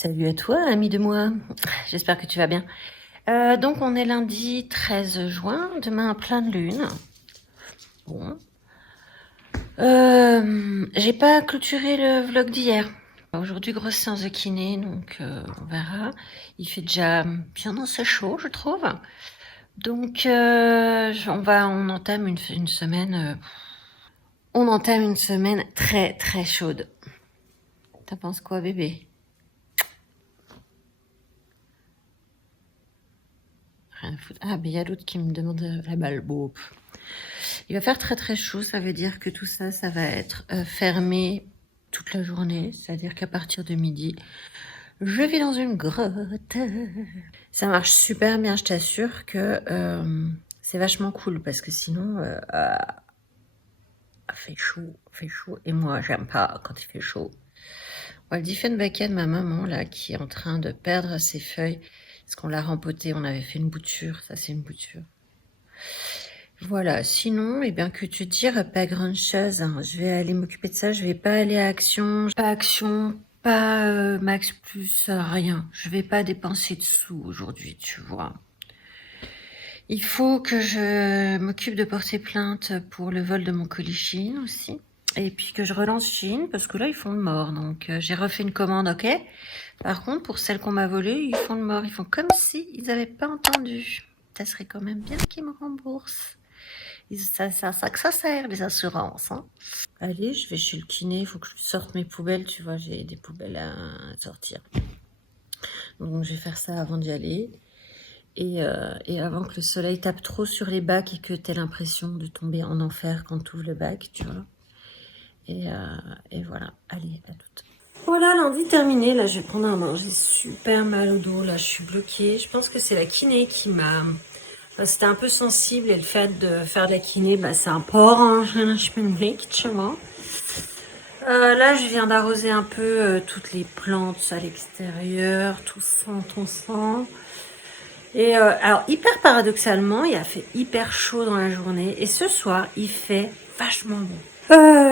Salut à toi, ami de moi. J'espère que tu vas bien. Donc, on est lundi 13 juin, demain pleine lune. Bon. J'ai pas clôturé le vlog d'hier. Aujourd'hui, grosse séance de kiné, donc on verra. Il fait déjà bien assez chaud, je trouve. Donc, on entame une semaine. On entame une semaine très très chaude. T'en penses quoi, bébé? Rien à foutre. Ah, mais il y a l'autre qui me demande la balle. Bon. Il va faire très très chaud, ça veut dire que tout ça, ça va être fermé toute la journée. C'est-à-dire qu'à partir de midi, je vais dans une grotte. Ça marche super bien, je t'assure que c'est vachement cool parce que sinon, fait chaud. Et moi, j'aime pas quand il fait chaud. Voilà, le Diefenbaker de ma maman, là, qui est en train de perdre ses feuilles. Parce qu'on l'a rempoté, on avait fait une bouture. Ça, c'est une bouture. Voilà, sinon, eh bien, que te dire, pas grand-chose, hein. Je vais aller m'occuper de ça, je vais pas aller à Action, pas Max Plus, rien. Je vais pas dépenser de sous aujourd'hui, tu vois. Il faut que je m'occupe de porter plainte pour le vol de mon colis Chine aussi. Et puis que je relance Chine, parce que là, ils font le mort. Donc, j'ai refait une commande, ok. Par contre, pour celle qu'on m'a volée, ils font le mort. Ils font comme si ils avaient pas entendu. Ça serait quand même bien qu'ils me remboursent. Ça que ça sert, les assurances. Hein. Allez, je vais chez le kiné. Il faut que je sorte mes poubelles. Tu vois, j'ai des poubelles à sortir. Donc, je vais faire ça avant d'y aller. Et avant que le soleil tape trop sur les bacs et que tu aies l'impression de tomber en enfer quand tu ouvres le bac, tu vois. Et voilà. Allez, à toutes. Voilà, lundi terminé. Là, je vais prendre un bain. J'ai super mal au dos. Là, je suis bloquée. Je pense que c'est la kiné qui m'a... C'était un peu sensible et le fait de faire de la kiné, c'est un port, hein, tu vois. Là, je viens d'arroser un peu toutes les plantes à l'extérieur, tout sang. Et alors, hyper paradoxalement, il a fait hyper chaud dans la journée. Et ce soir, il fait vachement bon.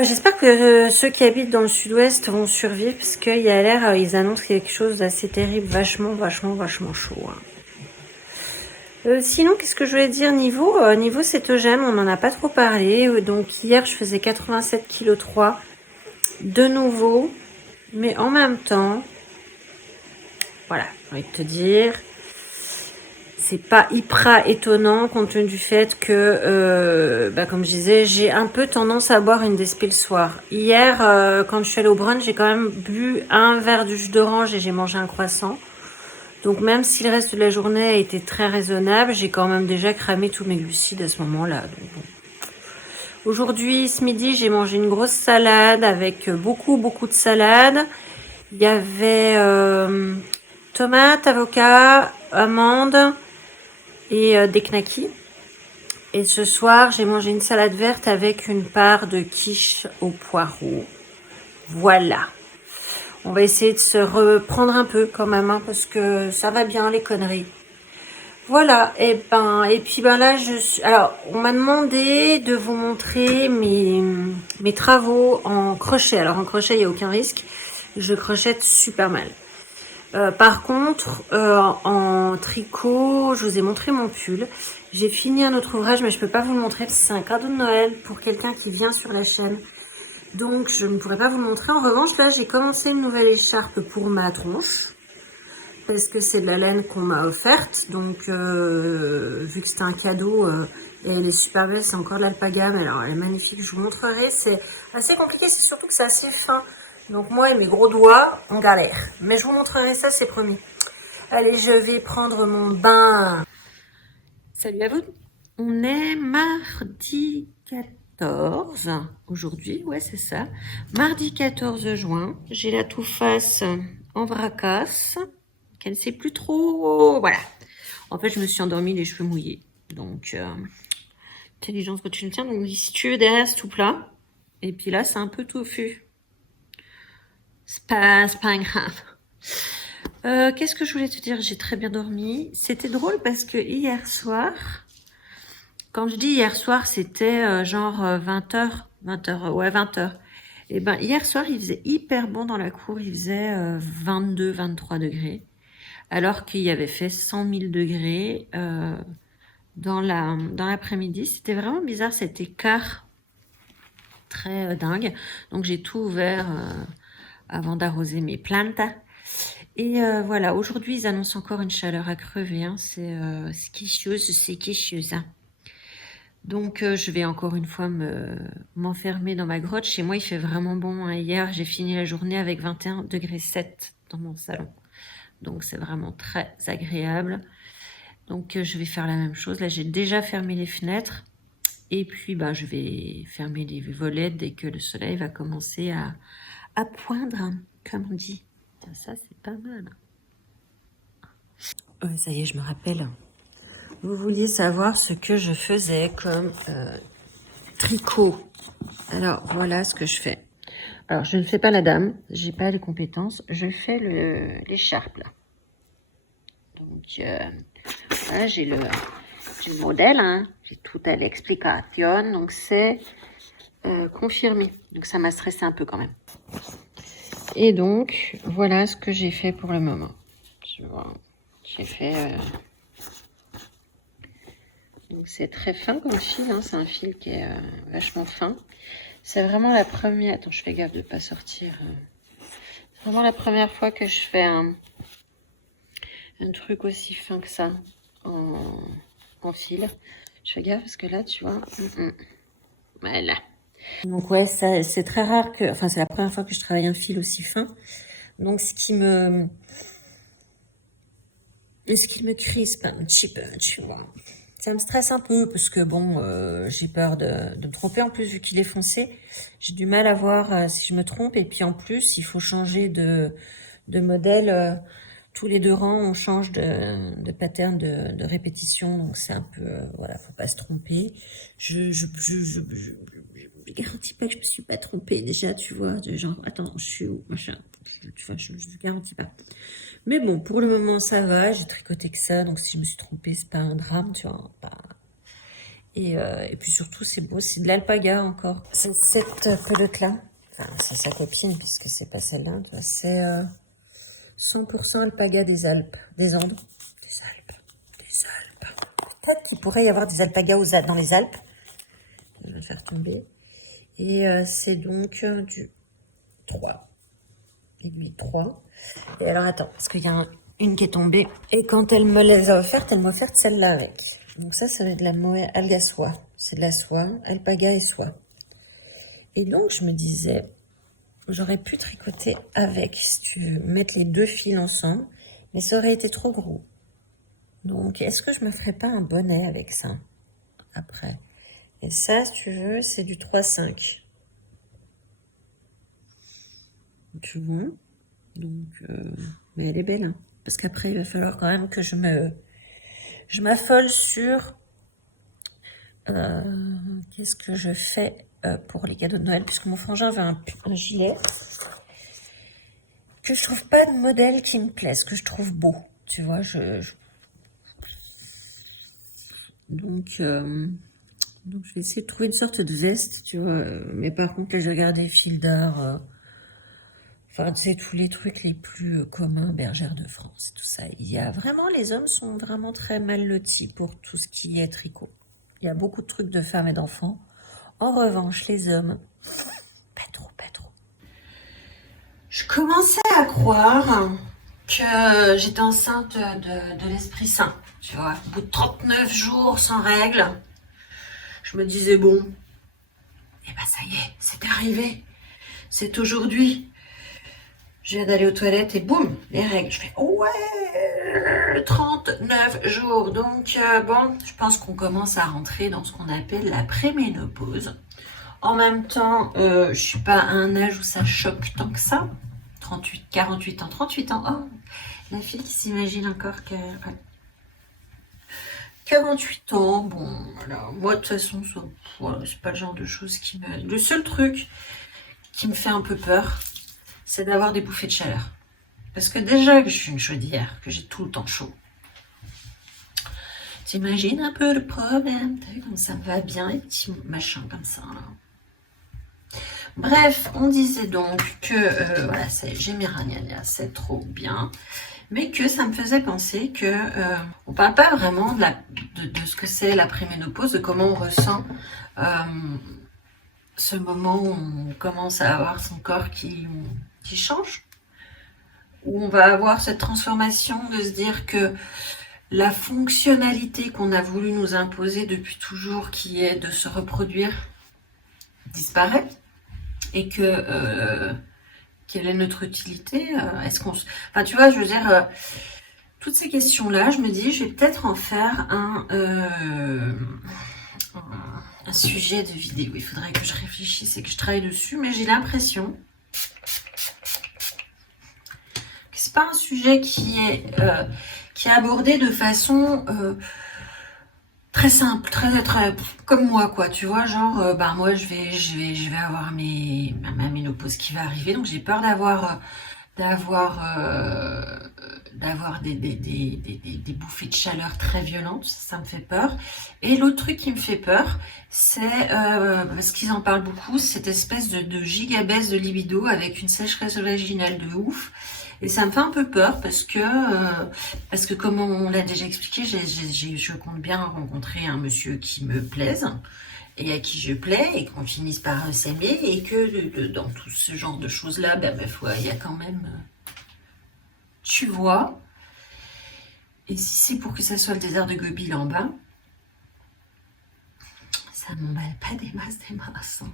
J'espère que ceux qui habitent dans le sud-ouest vont survivre parce qu'il y a l'air, ils annoncent quelque chose d'assez terrible, vachement chaud. Hein. Sinon, qu'est-ce que je voulais dire niveau cétogène, on n'en a pas trop parlé. Donc hier, je faisais 87,3 kg de nouveau, mais en même temps, voilà, j'ai envie de te dire, c'est pas hyper étonnant compte tenu du fait que, comme je disais, j'ai un peu tendance à boire une Despé le soir. Hier, quand je suis allée au brunch, j'ai quand même bu un verre de jus d'orange et j'ai mangé un croissant. Donc même si le reste de la journée a été très raisonnable, j'ai quand même déjà cramé tous mes glucides à ce moment-là. Donc, bon. Aujourd'hui, ce midi, j'ai mangé une grosse salade avec beaucoup de salade. Il y avait tomates, avocats, amandes et des knackis. Et ce soir, j'ai mangé une salade verte avec une part de quiche au poireau. Voilà. On va essayer de se reprendre un peu quand même, hein, parce que ça va bien les conneries. Voilà, et puis là, alors, on m'a demandé de vous montrer mes travaux en crochet. Alors, en crochet, il n'y a aucun risque. Je crochette super mal. Par contre, en tricot, je vous ai montré mon pull. J'ai fini un autre ouvrage, mais je peux pas vous le montrer parce que c'est un cadeau de Noël pour quelqu'un qui vient sur la chaîne. Donc, je ne pourrais pas vous le montrer. En revanche, là, j'ai commencé une nouvelle écharpe pour ma tronche. Parce que c'est de la laine qu'on m'a offerte. Donc, vu que c'était un cadeau, et elle est super belle, c'est encore de l'alpaga. Mais alors, elle est magnifique, je vous montrerai. C'est assez compliqué, c'est surtout que c'est assez fin. Donc, moi et mes gros doigts, on galère. Mais je vous montrerai ça, c'est promis. Allez, je vais prendre mon bain. Salut à vous. On est mardi 14. Aujourd'hui, ouais, c'est ça. Mardi 14 juin. J'ai la toufface en vracasse. Qu'elle ne sait plus trop. Voilà. En fait, je me suis endormie les cheveux mouillés. Donc, intelligence que tu le tiens. Donc, si tu veux, derrière, c'est tout plat. Et puis là, c'est un peu touffu. C'est pas grave. Qu'est-ce que je voulais te dire? J'ai très bien dormi. C'était drôle parce que hier soir, quand je dis hier soir, c'était genre 20h. 20h, ouais, 20h. Et ben hier soir, il faisait hyper bon dans la cour, il faisait 22-23 degrés, alors qu'il y avait fait 100 000 degrés dans l'après-midi. C'était vraiment bizarre cet écart très dingue. Donc j'ai tout ouvert avant d'arroser mes plantes. Et voilà, aujourd'hui ils annoncent encore une chaleur à crever, hein. C'est quelque chose, hein. Donc je vais encore une fois m'enfermer dans ma grotte. Chez moi il fait vraiment bon, hein. Hier j'ai fini la journée avec 21,7 degrés dans mon salon. Donc c'est vraiment très agréable. Donc je vais faire la même chose. Là j'ai déjà fermé les fenêtres. Et puis bah, je vais fermer les volets dès que le soleil va commencer à poindre, hein, comme on dit. Ça c'est pas mal. Ouais, ça y est, je me rappelle. Vous vouliez savoir ce que je faisais comme tricot. Alors voilà ce que je fais. Alors je ne fais pas la dame, j'ai pas les compétences. Je fais l'écharpe là. Donc là j'ai le modèle, hein. J'ai tout à l'explication. Donc c'est confirmé. Donc ça m'a stressé un peu quand même. Et donc voilà ce que j'ai fait pour le moment. J'ai fait. Donc c'est très fin comme fil, hein. C'est un fil qui est vachement fin. C'est vraiment la première. Attends, je fais gaffe de ne pas sortir. C'est vraiment la première fois que je fais un truc aussi fin que ça en fil. Je fais gaffe parce que là, tu vois. Voilà. Donc ouais, ça, c'est très rare que. Enfin, c'est la première fois que je travaille un fil aussi fin. Donc ce qui me crispe un petit peu, tu vois. Ça me stresse un peu parce que bon, j'ai peur de me tromper. En plus, vu qu'il est foncé, j'ai du mal à voir si je me trompe. Et puis en plus, il faut changer de modèle. Tous les 2 rangs, on change de pattern de répétition. Donc c'est un peu, voilà, faut pas se tromper. Je garantis pas que je me suis pas trompée déjà, tu vois. De genre, attends, je suis où, machin. Tu vois, je garantis pas. Mais bon, pour le moment, ça va. J'ai tricoté que ça. Donc, si je me suis trompée, c'est pas un drame, tu vois. Et puis surtout, c'est beau. C'est de l'alpaga encore. C'est cette pelote-là. Enfin, c'est sa copine, puisque c'est pas celle-là. C'est 100% alpaga des Alpes. Des Andes. Des Alpes. Des Alpes. Peut-être qu'il pourrait y avoir des alpagas dans les Alpes. Je vais faire tomber. Et c'est donc du 3. Aiguille 3. Et alors, attends, parce qu'il y a une qui est tombée. Et quand elle me les a offertes, elle m'a offert celle-là avec. Donc ça va être de la mohair alga soie. C'est de la soie, alpaga et soie. Et donc, je me disais, j'aurais pu tricoter avec, si tu veux, mettre les 2 fils ensemble, mais ça aurait été trop gros. Donc, est-ce que je me ferais pas un bonnet avec ça, après? Et ça, si tu veux, c'est du 3,5. Tu vois? Donc, mais elle est belle, hein. Parce qu'après, il va falloir quand même que je m'affole sur qu'est-ce que je fais pour les cadeaux de Noël, puisque mon frangin veut un gilet que je trouve pas de modèle qui me plaise, que je trouve beau, tu vois. Donc je vais essayer de trouver une sorte de veste, tu vois. Mais par contre, là, j'ai regardé fil d'art. Enfin, tu sais, tous les trucs les plus communs, Bergère de France, tout ça. Il y a vraiment, les hommes sont vraiment très mal lotis pour tout ce qui est tricot. Il y a beaucoup de trucs de femmes et d'enfants. En revanche, les hommes, pas trop, pas trop. Je commençais à croire que j'étais enceinte de l'Esprit Saint, tu vois. Au bout de 39 jours sans règles, je me disais, bon, eh ben ça y est, c'est arrivé. C'est aujourd'hui. Je viens d'aller aux toilettes et boum, les règles. Je fais, ouais, 39 jours. Donc, bon, je pense qu'on commence à rentrer dans ce qu'on appelle la préménopause. En même temps, je suis pas à un âge où ça choque tant que ça. 48 ans. Oh, la fille qui s'imagine encore que... Ouais. 48 ans, bon, voilà. Moi, de toute façon, voilà, c'est pas le genre de choses qui me... Le seul truc qui me fait un peu peur, c'est d'avoir des bouffées de chaleur. Parce que déjà que je suis une chaudière, que j'ai tout le temps chaud. T'imagines un peu le problème, t'as vu comme ça me va bien, les petits machins comme ça, là. Bref, on disait donc que, voilà, j'ai mes ragnagnas, c'est trop bien. Mais que ça me faisait penser que on parle pas vraiment de ce que c'est la préménopause, de comment on ressent ce moment où on commence à avoir son corps qui change, où on va avoir cette transformation de se dire que la fonctionnalité qu'on a voulu nous imposer depuis toujours, qui est de se reproduire, disparaît, et que quelle est notre utilité, est-ce qu'on enfin tu vois, je veux dire, toutes ces questions-là, je me dis, je vais peut-être en faire un sujet de vidéo. Il faudrait que je réfléchisse et que je travaille dessus, mais j'ai l'impression que c'est pas un sujet qui est abordé de façon très simple, très comme moi, quoi. Tu vois, genre, moi, je vais avoir ma ménopause qui va arriver, donc j'ai peur d'avoir des bouffées de chaleur très violentes, ça me fait peur. Et l'autre truc qui me fait peur, c'est, parce qu'ils en parlent beaucoup, cette espèce de gigabaisse de libido avec une sécheresse vaginale de ouf. Et ça me fait un peu peur parce que comme on l'a déjà expliqué, je compte bien rencontrer un monsieur qui me plaise et à qui je plais et qu'on finisse par s'aimer et que dans tout ce genre de choses-là, ma foi, il y a quand même, tu vois, et si c'est pour que ça soit le désert de Gobi en bas, ça m'emballe pas des masses. Hein.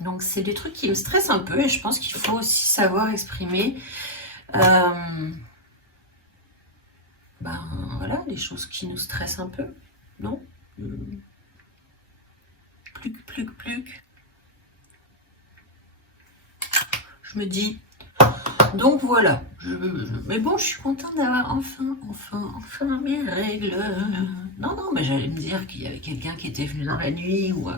Donc c'est des trucs qui me stressent un peu et je pense qu'il faut aussi savoir exprimer voilà, les choses qui nous stressent un peu, non? Plus. Je me dis, donc voilà, mais bon, je suis contente d'avoir enfin mes règles. Non, mais j'allais me dire qu'il y avait quelqu'un qui était venu dans la nuit ou...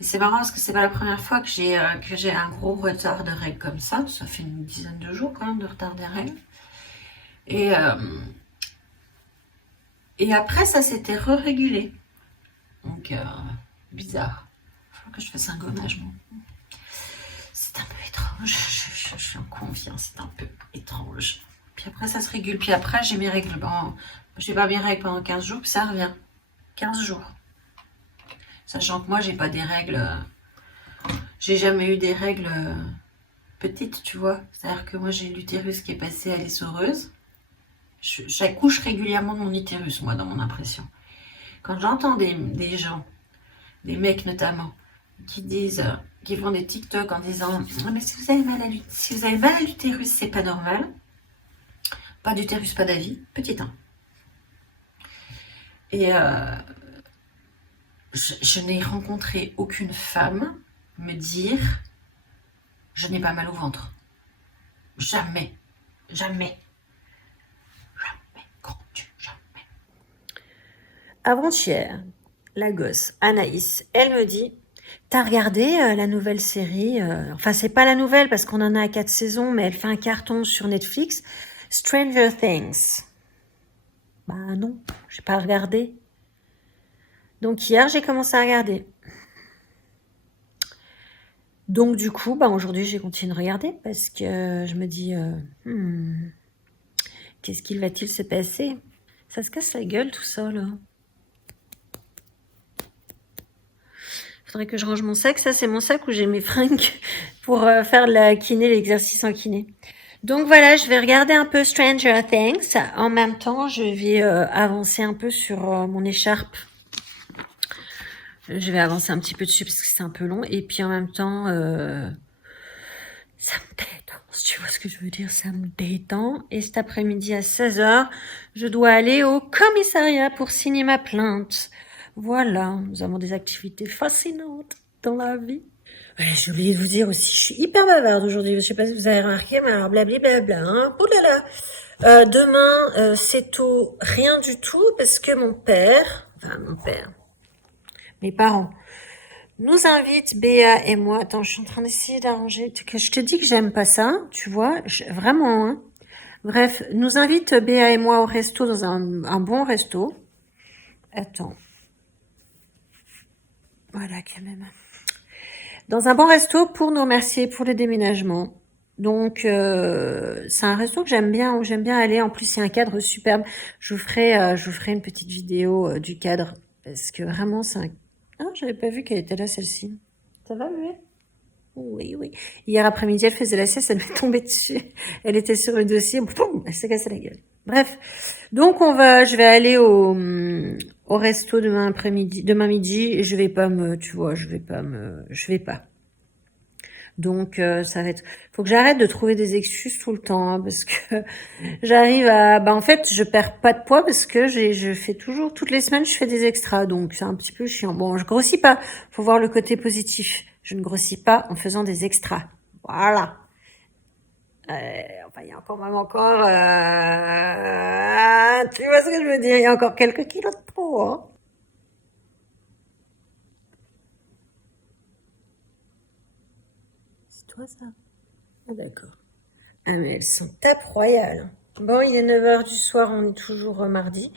Et c'est marrant parce que c'est pas la première fois que j'ai un gros retard de règles comme ça. Ça fait une dizaine de jours quand même de retard des règles. Et après, ça s'était régulé. Donc, bizarre. Il faut que je fasse un gommage, moi. C'est un peu étrange. Je suis en confiance, c'est un peu étrange. Puis après, ça se régule. Puis après, j'ai mes règles. Bon, j'ai pas mes règles pendant 15 jours, puis ça revient. 15 jours. Sachant que moi, j'ai pas des règles... j'ai jamais eu des règles petites, tu vois. C'est-à-dire que moi, j'ai l'utérus qui est passé à l'essoreuse. J'accouche régulièrement de mon utérus, moi, dans mon impression. Quand j'entends des gens, des mecs notamment, qui disent, qui font des TikTok en disant « Mais si vous avez mal à l'utérus, c'est pas normal. Pas d'utérus, pas d'avis. Petit 1. » Et je n'ai rencontré aucune femme me dire « Je n'ai pas mal au ventre. » Jamais. Avant-hier, la gosse, Anaïs, elle me dit « T'as regardé la nouvelle série enfin, c'est pas la nouvelle parce qu'on en a 4 saisons, mais elle fait un carton sur Netflix. Stranger Things. » Bah non, j'ai pas regardé. Donc hier, j'ai commencé à regarder. Donc du coup, aujourd'hui, j'ai continué de regarder parce que je me dis qu'est-ce qu'il va-t-il se passer? Ça se casse la gueule tout ça, là. Faudrait que je range mon sac. Ça, c'est mon sac où j'ai mes fringues pour faire la kiné, l'exercice en kiné. Donc voilà, je vais regarder un peu Stranger Things. En même temps, je vais avancer un peu sur mon écharpe. Je vais avancer un petit peu dessus parce que c'est un peu long. Et puis en même temps, ça me détend. Si tu vois ce que je veux dire, ça me détend. Et cet après-midi à 16h, je dois aller au commissariat pour signer ma plainte. Voilà, nous avons des activités fascinantes dans la vie. Voilà, j'ai oublié de vous dire aussi, je suis hyper bavarde aujourd'hui. Je sais pas si vous avez remarqué, mais alors blablabla. Hein. Oh là là. Demain, c'est tôt, rien du tout, parce que mon père, mes parents, nous invitent, Béa et moi. Attends, je suis en train d'essayer d'arranger. Je te dis que j'aime pas ça, tu vois, vraiment. Hein. Bref, nous invitent, Béa et moi, au resto, dans un bon resto. Attends. Voilà, quand même. dans un bon resto pour nous remercier pour le déménagement. Donc, c'est un resto que j'aime bien, où j'aime bien aller. En plus, il y a un cadre superbe. Je vous ferai une petite vidéo du cadre parce que vraiment, c'est un... Ah, j'avais pas vu qu'elle était là, celle-ci. Ça va, Muet? Oui, oui. Hier après-midi, elle faisait la sieste, elle m'est tombée dessus. Elle était sur le dossier, boum, elle s'est cassée la gueule. Bref. Donc, je vais aller au resto demain midi, et je vais pas je vais pas. Donc, ça va être, faut que j'arrête de trouver des excuses tout le temps, hein, parce que en fait, je perds pas de poids parce que je fais toujours, toutes les semaines, je fais des extras, donc c'est un petit peu chiant. Bon, je grossis pas. Faut voir le côté positif. Je ne grossis pas en faisant des extras. Voilà. Enfin, il y a encore, tu vois ce que je veux dire? Il y a encore quelques kilos de trop, hein. C'est toi, ça? Ah, d'accord. Ah, mais elles sont top royales. Bon, il est 9h du soir, on est toujours mardi.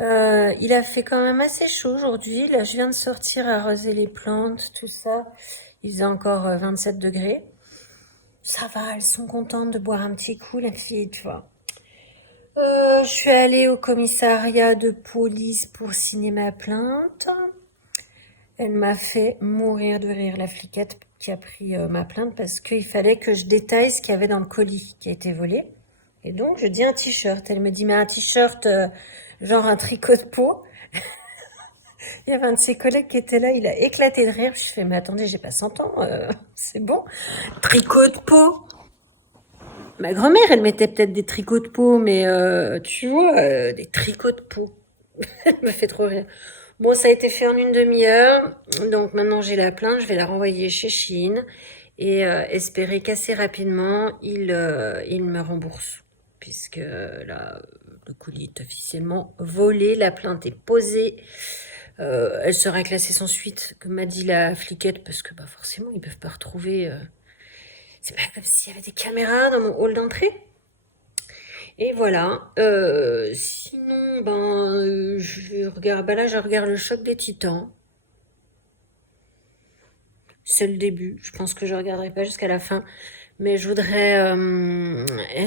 Il a fait quand même assez chaud aujourd'hui. Là, je viens de sortir arroser les plantes, tout ça. Il faisait encore 27 degrés. Ça va, elles sont contentes de boire un petit coup, la fille, tu vois. Je suis allée au commissariat de police pour signer ma plainte. Elle m'a fait mourir de rire, la fliquette qui a pris ma plainte, parce qu'il fallait que je détaille ce qu'il y avait dans le colis qui a été volé. Et donc, je dis un t-shirt. Elle me dit, mais un t-shirt, genre un tricot de peau. Il y avait un de ses collègues qui était là, il a éclaté de rire. Je fais, mais attendez, j'ai pas 100 ans, c'est bon. Tricot de peau. Ma grand-mère, elle mettait peut-être des tricots de peau, mais tu vois, des tricots de peau. Elle me fait trop rire. Bon, ça a été fait en une demi-heure, donc maintenant j'ai la plainte, je vais la renvoyer chez Shein et espérer qu'assez rapidement, il me rembourse. Puisque là, le colis est officiellement volé, la plainte est posée. Elle sera classée sans suite, comme m'a dit la fliquette, parce que bah, forcément, ils peuvent pas retrouver... C'est pas comme s'il y avait des caméras dans mon hall d'entrée. Et voilà. Sinon, je regarde. Bah là, je regarde le choc des Titans. C'est le début. Je pense que je regarderai pas jusqu'à la fin, mais je voudrais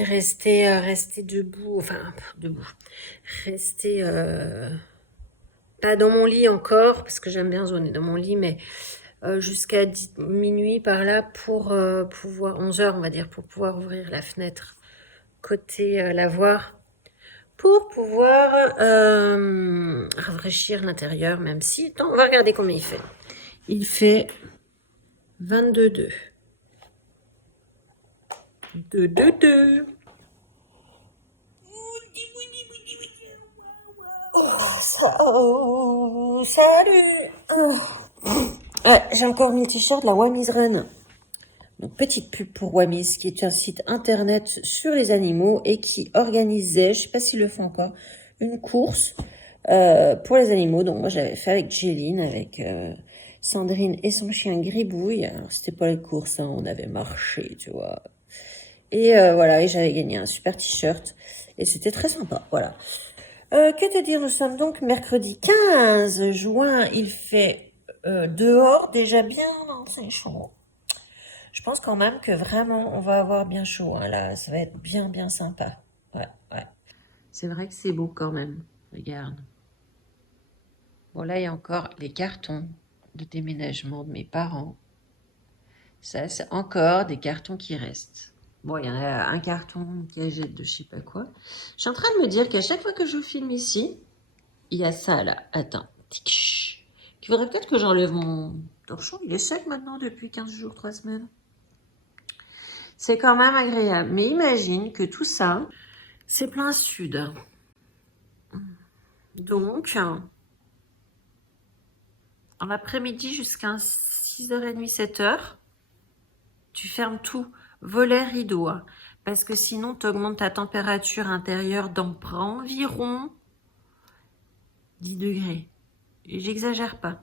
rester debout. Enfin, debout. Rester pas dans mon lit encore, parce que j'aime bien zoner dans mon lit, mais jusqu'à minuit par là pour pouvoir 11h, on va dire, pour pouvoir ouvrir la fenêtre côté lavoir pour pouvoir rafraîchir l'intérieur, même si... Attends, on va regarder combien il fait. Il fait 22,2. 2,2. Oh, salut. Ouais, j'ai encore mis le t-shirt de la Wamiz Run. Donc, petite pub pour Wamiz, qui est un site internet sur les animaux et qui organisait, je sais pas s'ils le font encore, une course pour les animaux. Donc moi j'avais fait avec Jéline, avec Sandrine et son chien Gribouille. Alors c'était pas les courses, hein, on avait marché, tu vois. Et voilà, et j'avais gagné un super t-shirt. Et c'était très sympa, voilà. Que te dire, nous sommes donc mercredi 15 juin. Il fait dehors déjà bien, non, c'est chaud. Je pense quand même que vraiment on va avoir bien chaud, hein, là, ça va être bien bien sympa. Ouais, ouais. C'est vrai que c'est beau quand même, regarde. Bon, là, il y a encore les cartons de déménagement de mes parents. Ça, c'est encore des cartons qui restent. Bon, il y en a un carton, une cagette de je sais pas quoi. Je suis en train de me dire qu'à chaque fois que je filme ici, il y a ça, là. Attends. Tic. Il faudrait peut-être que j'enlève mon torchon. Il est sec maintenant depuis 15 jours, 3 semaines. C'est quand même agréable. Mais imagine que tout ça, c'est plein sud. Donc... en après-midi jusqu'à 6h30, 7h, tu fermes tout, volet, rideau, hein, parce que sinon tu augmentes ta température intérieure d'environ 10 degrés. Et j'exagère pas.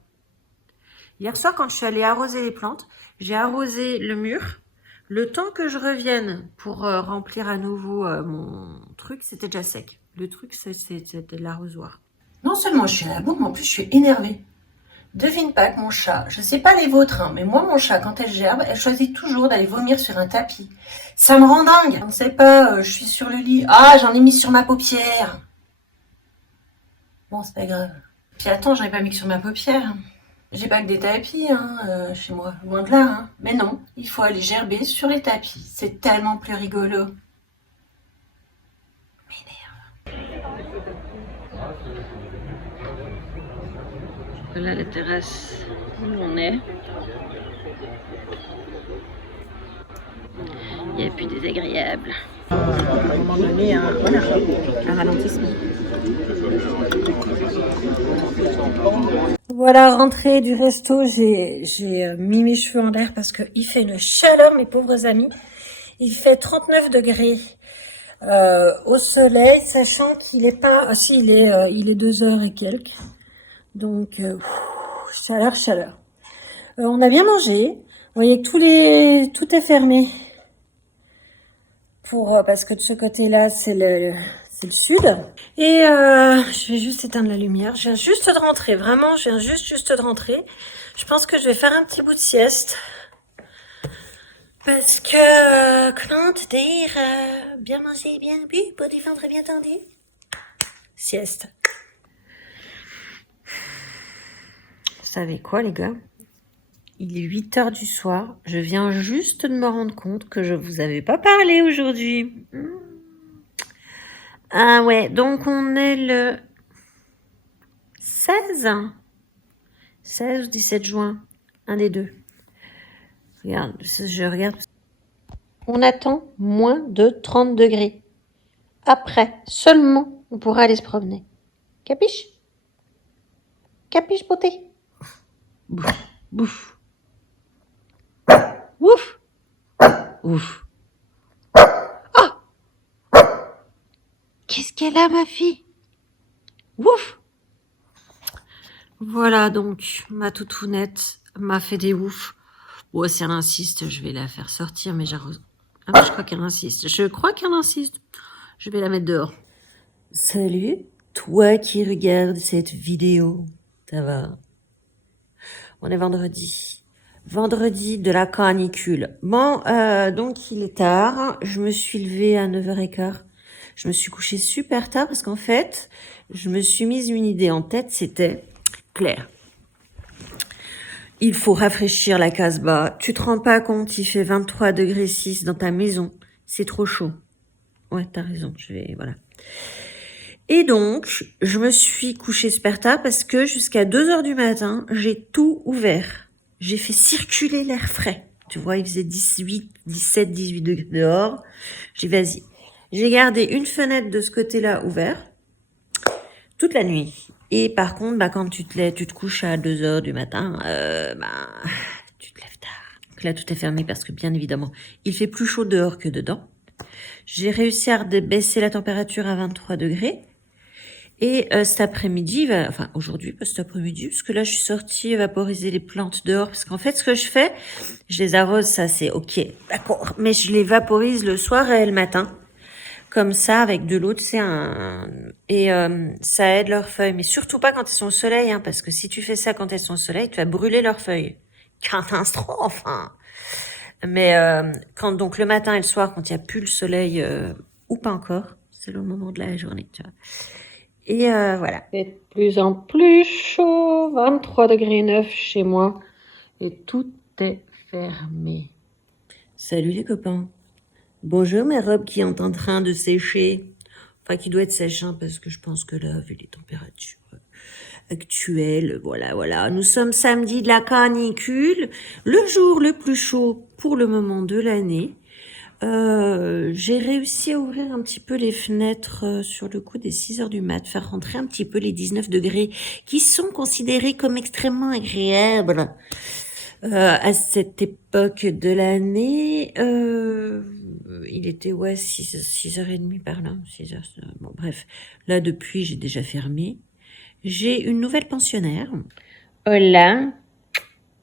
Hier soir, quand je suis allée arroser les plantes, j'ai arrosé le mur. Le temps que je revienne pour remplir à nouveau mon truc, c'était déjà sec. Le truc, c'était de l'arrosoir. Non seulement je suis à la bourre, mais en plus je suis énervée. Devine pas que mon chat, je sais pas les vôtres, hein, mais moi, mon chat, quand elle gerbe, elle choisit toujours d'aller vomir sur un tapis. Ça me rend dingue. On ne sait pas, je suis sur le lit. Ah, j'en ai mis sur ma paupière. Bon, c'est pas grave. Puis attends, j'en ai pas mis que sur ma paupière. J'ai pas que des tapis, hein, chez moi, loin de là, hein. Mais non, il faut aller gerber sur les tapis. C'est tellement plus rigolo. Voilà la terrasse où l'on est. Il n'y a plus désagréable. À un moment donné, voilà, un ralentissement. Voilà, rentrée du resto, j'ai mis mes cheveux en l'air parce qu'il fait une chaleur, mes pauvres amis. Il fait 39 degrés au soleil, sachant qu'il est pas... Ah si, il est 2 heures et quelques. Donc, chaleur, chaleur. On a bien mangé. Vous voyez que tout est fermé. Parce que de ce côté-là, c'est le sud. Et je vais juste éteindre la lumière. Je viens juste de rentrer, vraiment, je viens juste de rentrer. Je pense que je vais faire un petit bout de sieste. Parce que, comment te dire, bien manger, bien bu, pour des ventres bien tendus. Sieste. Vous savez quoi, les gars? Il est 8 heures du soir. Je viens juste de me rendre compte que je vous avais pas parlé aujourd'hui. Ah ouais, donc on est le 16 ou 17 juin. Un des deux. Regarde, je regarde. On attend moins de 30 degrés. Après, seulement, on pourra aller se promener. Capiche? Capiche, beauté? Bouf, bouf. Ouf. Ouf. Oh! Qu'est-ce qu'elle a, ma fille? Ouf! Voilà, donc, ma toutounette m'a fait des oufs. Bon, si elle insiste, je vais la faire sortir, mais j'arrose. Ah, mais je crois qu'elle insiste. Je vais la mettre dehors. Salut, toi qui regardes cette vidéo. Ça va? On est vendredi. Vendredi de la canicule. Bon, donc il est tard. Je me suis levée à 9h15. Je me suis couchée super tard parce qu'en fait, je me suis mise une idée en tête, c'était Claire. Il faut rafraîchir la Casbah. Tu te rends pas compte, il fait 23 degrés 6 dans ta maison. C'est trop chaud. Ouais, t'as raison, voilà. Et donc, je me suis couchée super tard parce que jusqu'à 2h du matin, j'ai tout ouvert. J'ai fait circuler l'air frais. Tu vois, il faisait 17, 18 degrés dehors. J'ai dit, vas-y. J'ai gardé une fenêtre de ce côté-là ouverte toute la nuit. Et par contre, quand tu te couches à 2h du matin, tu te lèves tard. Donc là, tout est fermé parce que, bien évidemment, il fait plus chaud dehors que dedans. J'ai réussi à baisser la température à 23 degrés. Et cet après-midi, aujourd'hui, pas cet après-midi, parce que là, je suis sortie vaporiser les plantes dehors. Parce qu'en fait, ce que je fais, je les arrose, ça c'est ok, d'accord. Mais je les vaporise le soir et le matin. Comme ça, avec de l'eau, tu sais, ça aide leurs feuilles. Mais surtout pas quand elles sont au soleil, hein, parce que si tu fais ça quand elles sont au soleil, tu vas brûler leurs feuilles. Catastrophe, hein. Mais donc le matin et le soir, quand il n'y a plus le soleil, ou pas encore, c'est le moment de la journée, tu vois. Et voilà. C'est de plus en plus chaud, 23 degrés 9 chez moi, et tout est fermé. Salut les copains. Bonjour ma robe qui est en train de sécher. Enfin, qui doit être sèche, hein, parce que je pense que là, avec les températures actuelles, voilà. Nous sommes samedi de la canicule, le jour le plus chaud pour le moment de l'année. J'ai réussi à ouvrir un petit peu les fenêtres sur le coup des 6h du mat, faire rentrer un petit peu les 19 degrés qui sont considérés comme extrêmement agréables à cette époque de l'année. Il était 6h30 par là, 6h. Bon bref, là depuis j'ai déjà fermé. J'ai une nouvelle pensionnaire. Hola,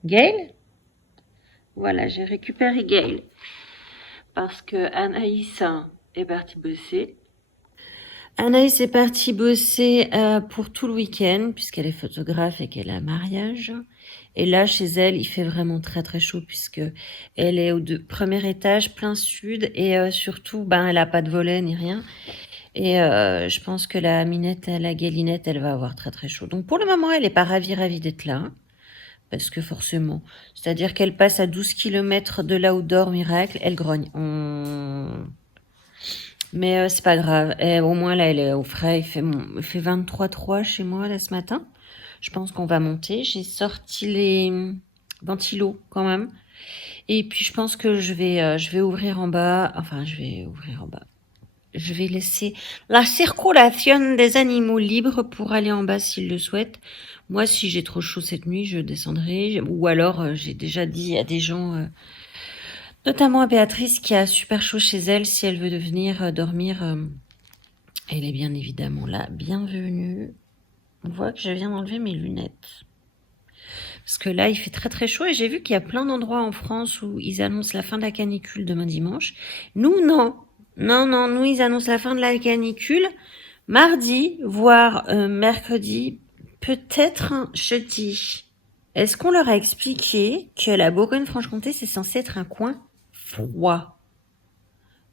Gail. Voilà, j'ai récupéré Gail. Parce que Anaïs est partie bosser. Anaïs est partie bosser pour tout le week-end, puisqu'elle est photographe et qu'elle a un mariage. Et là, chez elle, il fait vraiment très très chaud, puisque elle est au premier étage, plein sud, et surtout, ben, elle a pas de volet ni rien. Et je pense que la Minette, la Galinette, elle va avoir très très chaud. Donc pour le moment, elle est pas ravie d'être là, hein, parce que forcément, c'est-à-dire qu'elle passe à 12 kilomètres de là où dort Miracle, elle grogne. Mais c'est pas grave. Au moins, là, elle est au frais. Il fait 23,3 chez moi, là, ce matin. Je pense qu'on va monter. J'ai sorti les ventilos, quand même. Et puis, je pense que je vais ouvrir en bas. Enfin, je vais ouvrir en bas. Je vais laisser la circulation des animaux libre pour aller en bas s'ils le souhaitent. Moi, si j'ai trop chaud cette nuit, je descendrai. Ou alors, j'ai déjà dit à des gens... notamment à Béatrice qui a super chaud chez elle, si elle veut venir dormir, elle est bien évidemment la bienvenue. On voit que je viens d'enlever mes lunettes. Parce que là, il fait très très chaud et j'ai vu qu'il y a plein d'endroits en France où ils annoncent la fin de la canicule demain dimanche. Nous, non. Non, non, nous, ils annoncent la fin de la canicule mardi, voire mercredi, peut-être jeudi. Est-ce qu'on leur a expliqué que la Bourgogne-Franche-Comté, c'est censé être un coin froid?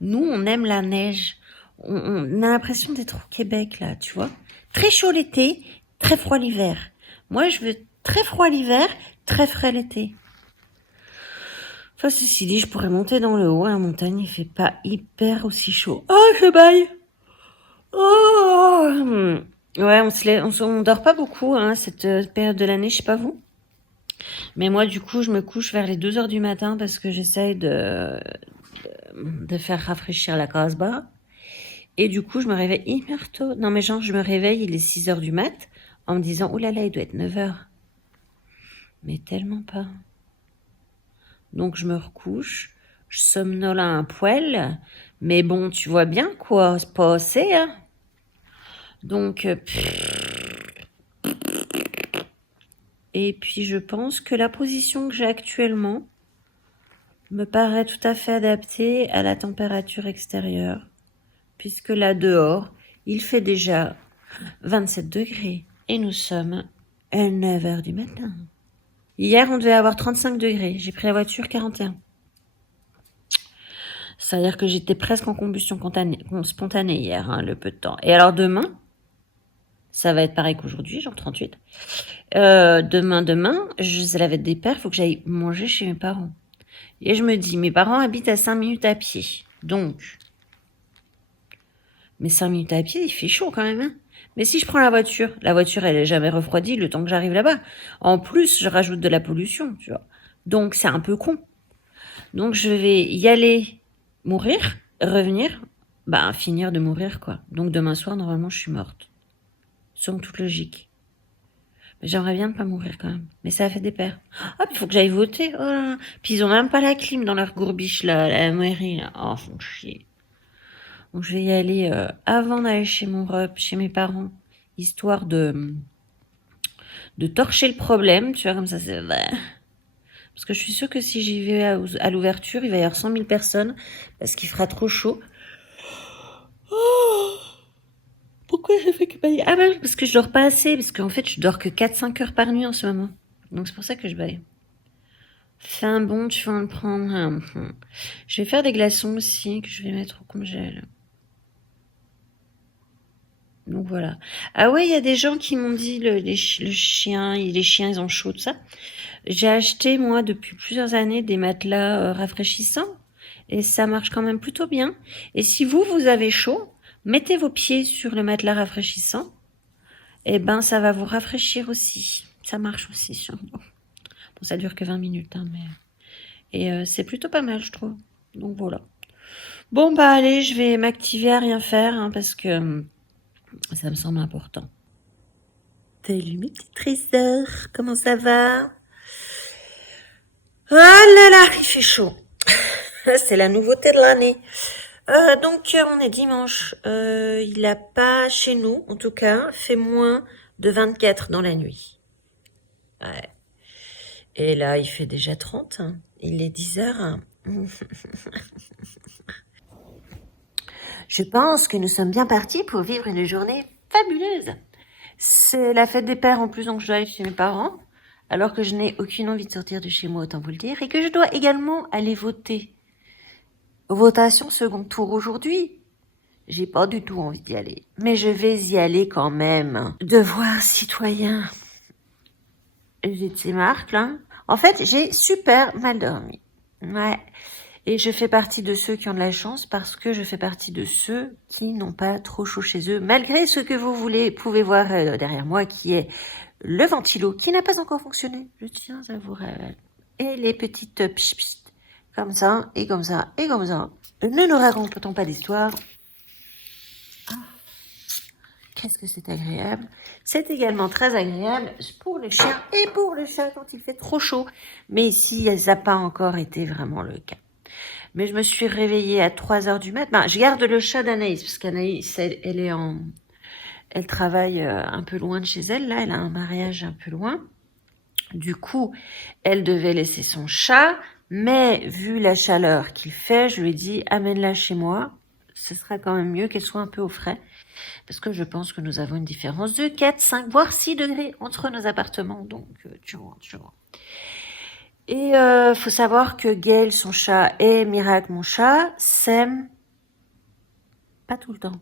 Nous, on aime la neige. On a l'impression d'être au Québec, là, tu vois. Très chaud l'été, très froid l'hiver. Moi, je veux très froid l'hiver, très frais l'été. Enfin, ceci dit, je pourrais monter dans le haut. À la montagne, il fait pas hyper aussi chaud. Oh, je baille. Oh. Ouais, on dort pas beaucoup, hein, cette période de l'année, je sais pas vous. Mais moi, du coup, je me couche vers les 2 heures du matin parce que j'essaye de faire rafraîchir la Casbah. Et du coup, je me réveille hyper tôt. Non, mais genre, je me réveille, il est 6 heures du mat, en me disant, oh là là, il doit être 9 heures. Mais tellement pas. Donc, je me recouche, je somnole à un poil, mais bon, tu vois bien, quoi, c'est pas assez, hein. Donc, et puis, je pense que la position que j'ai actuellement me paraît tout à fait adaptée à la température extérieure, puisque là, dehors, il fait déjà 27 degrés, et nous sommes à 9 heures du matin. Hier, on devait avoir 35 degrés. J'ai pris la voiture 41. C'est-à-dire que j'étais presque en combustion spontanée hier, hein, le peu de temps. Et alors demain, ça va être pareil qu'aujourd'hui, genre 38. Demain, ça va être des pères, il faut que j'aille manger chez mes parents. Et je me dis, mes parents habitent à 5 minutes à pied. Donc, mais 5 minutes à pied, il fait chaud quand même, hein. Mais si je prends la voiture, elle est jamais refroidie le temps que j'arrive là-bas. En plus, je rajoute de la pollution, tu vois. Donc, c'est un peu con. Donc, je vais y aller, mourir, revenir, bah, finir de mourir, quoi. Donc, demain soir, normalement, je suis morte. Selon toute logique. Mais j'aimerais bien ne pas mourir quand même. Mais ça a fait des pères. Ah, il faut que j'aille voter. Oh là là. Puis ils ont même pas la clim dans leur gourbiche, là, la mairie, là. Oh, font chier. Donc, je vais y aller avant d'aller chez mon rep, chez mes parents, histoire de torcher le problème, tu vois, comme ça, c'est... Parce que je suis sûre que si j'y vais à l'ouverture, il va y avoir 100 000 personnes, parce qu'il fera trop chaud. Oh, pourquoi j'ai fait que bailler? Ah bah oui, parce que je dors pas assez, parce qu'en fait, je dors que 4-5 heures par nuit en ce moment. Donc c'est pour ça que je baille. Fais un bon, tu vas en prendre un. Je vais faire des glaçons aussi, que je vais mettre au congèle. Donc voilà. Ah ouais, il y a des gens qui m'ont dit le chien, les chiens, ils ont chaud, tout ça. J'ai acheté, moi, depuis plusieurs années, des matelas rafraîchissants. Et ça marche quand même plutôt bien. Et si vous avez chaud, mettez vos pieds sur le matelas rafraîchissant. Et ben, ça va vous rafraîchir aussi. Ça marche aussi, sûrement. Bon, ça dure que 20 minutes, hein, mais... Et c'est plutôt pas mal, je trouve. Donc voilà. Bon, bah allez, je vais m'activer à rien faire, hein, parce que ça me semble important. Salut mes petits trésors, comment ça va? Ah là là, il fait chaud. C'est la nouveauté de l'année. Donc on est dimanche. Il a pas, chez nous en tout cas, fait moins de 24 dans la nuit. Ouais. Et là, il fait déjà 30, hein. Il est 10 heures. Je pense que nous sommes bien partis pour vivre une journée fabuleuse. C'est la fête des pères en plus, donc je dois aller chez mes parents, alors que je n'ai aucune envie de sortir de chez moi, autant vous le dire, et que je dois également aller voter. Votation second tour aujourd'hui. J'ai pas du tout envie d'y aller, mais je vais y aller quand même. Devoir citoyen. J'ai de ces marques là. En fait, j'ai super mal dormi. Ouais. Et je fais partie de ceux qui ont de la chance parce que je fais partie de ceux qui n'ont pas trop chaud chez eux, malgré ce que vous pouvez voir derrière moi, qui est le ventilo qui n'a pas encore fonctionné. Je tiens à vous révéler. Et les petites pchit, comme ça, et comme ça, et comme ça. Ne nous racontons pas d'histoire. Ah, qu'est-ce que c'est agréable. C'est également très agréable pour le chien et pour le chat quand il fait trop chaud. Mais ici, ça n'a pas encore été vraiment le cas. Mais je me suis réveillée à 3h du mat'. Ben, je garde le chat d'Anaïs, parce qu'Anaïs, elle travaille un peu loin de chez elle. Là, elle a un mariage un peu loin. Du coup, elle devait laisser son chat. Mais vu la chaleur qu'il fait, je lui ai dit, amène-la chez moi. Ce sera quand même mieux qu'elle soit un peu au frais. Parce que je pense que nous avons une différence de 4, 5, voire 6 degrés entre nos appartements. Donc, tu vois. Et faut savoir que Gaël, son chat, et Miracle, mon chat, s'aiment pas tout le temps.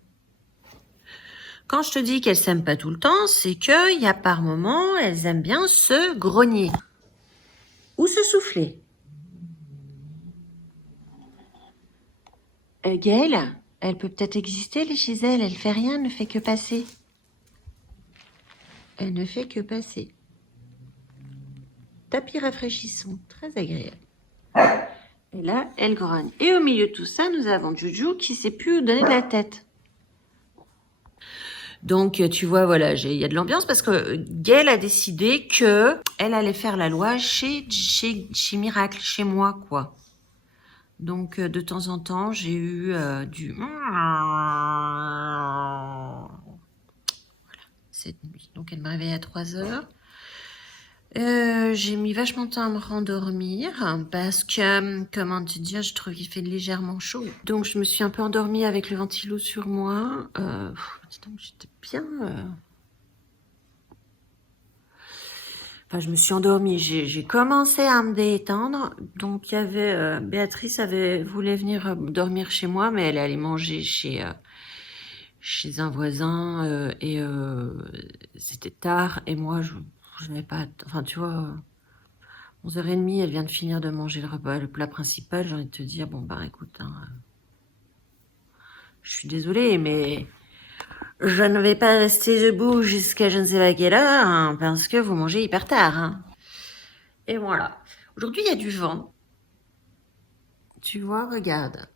Quand je te dis qu'elles s'aiment pas tout le temps, c'est qu'il y a par moments, elles aiment bien se grogner. Ou se souffler. Gaël, elle peut peut-être exister chez elle, elle fait rien, elle ne fait que passer. Elle ne fait que passer. Tapis rafraîchissant, très agréable. Et là, elle grogne. Et au milieu de tout ça, nous avons Juju qui sait plus où donner de la tête. Donc, tu vois, voilà, il y a de l'ambiance parce que Gaëlle a décidé que elle allait faire la loi chez Miracle, chez moi, quoi. Donc, de temps en temps, j'ai eu du... Voilà, cette nuit. Donc, elle me réveille à 3h. J'ai mis vachement de temps à me rendormir parce que, comment te dire, je trouve qu'il fait légèrement chaud. Donc, je me suis un peu endormie avec le ventilo sur moi. Donc, j'étais bien... Enfin, je me suis endormie. J'ai commencé à me détendre. Donc, il y avait... Béatrice voulait venir dormir chez moi, mais elle allait manger chez un voisin. Et c'était tard. Et moi, je n'avais pas... Enfin, tu vois... 11h30, elle vient de finir de manger le plat principal. J'ai envie de te dire, bon, bah écoute, hein, je suis désolée, mais je ne vais pas rester debout jusqu'à je ne sais pas quelle heure, hein, parce que vous mangez hyper tard. Hein. Et voilà. Aujourd'hui, il y a du vent. Tu vois, regarde.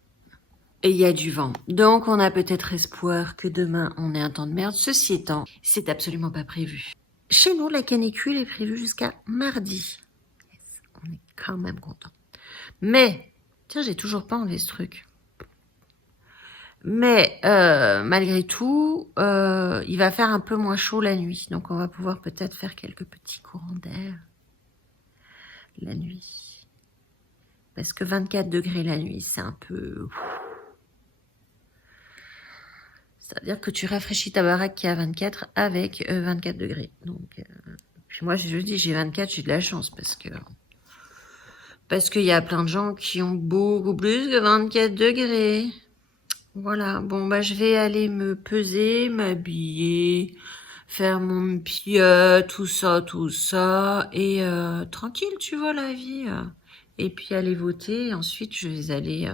Et il y a du vent. Donc, on a peut-être espoir que demain, on ait un temps de merde. Ceci étant, c'est absolument pas prévu. Chez nous, la canicule est prévue jusqu'à mardi. On est quand même content. Mais, tiens, j'ai toujours pas enlevé ce truc. Mais, malgré tout, il va faire un peu moins chaud la nuit. Donc, on va pouvoir peut-être faire quelques petits courants d'air la nuit. Parce que 24 degrés la nuit, c'est un peu... C'est-à-dire que tu rafraîchis ta baraque qui est à 24 avec 24 degrés. Donc, puis moi, je dis, j'ai 24, j'ai de la chance parce qu'il y a plein de gens qui ont beaucoup plus que 24 degrés. Voilà, bon, bah je vais aller me peser, m'habiller, faire mon pied, tout ça, et tranquille, tu vois, la vie. Et puis aller voter, et ensuite je vais aller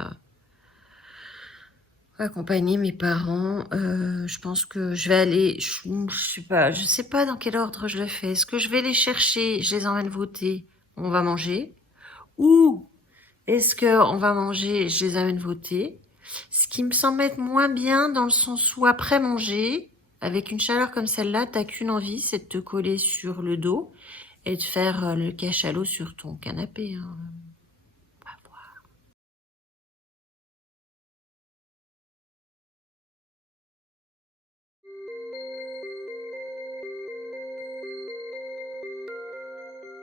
accompagner mes parents. Je pense que je vais aller, je sais pas dans quel ordre je le fais. Est-ce que je vais les chercher, je les emmène voter, on va manger, ou est-ce que on va manger, je les amène voter? Ce qui me semble être moins bien dans le sens où après manger, avec une chaleur comme celle-là, t'as qu'une envie, c'est de te coller sur le dos et de faire le cachalot sur ton canapé. Hein.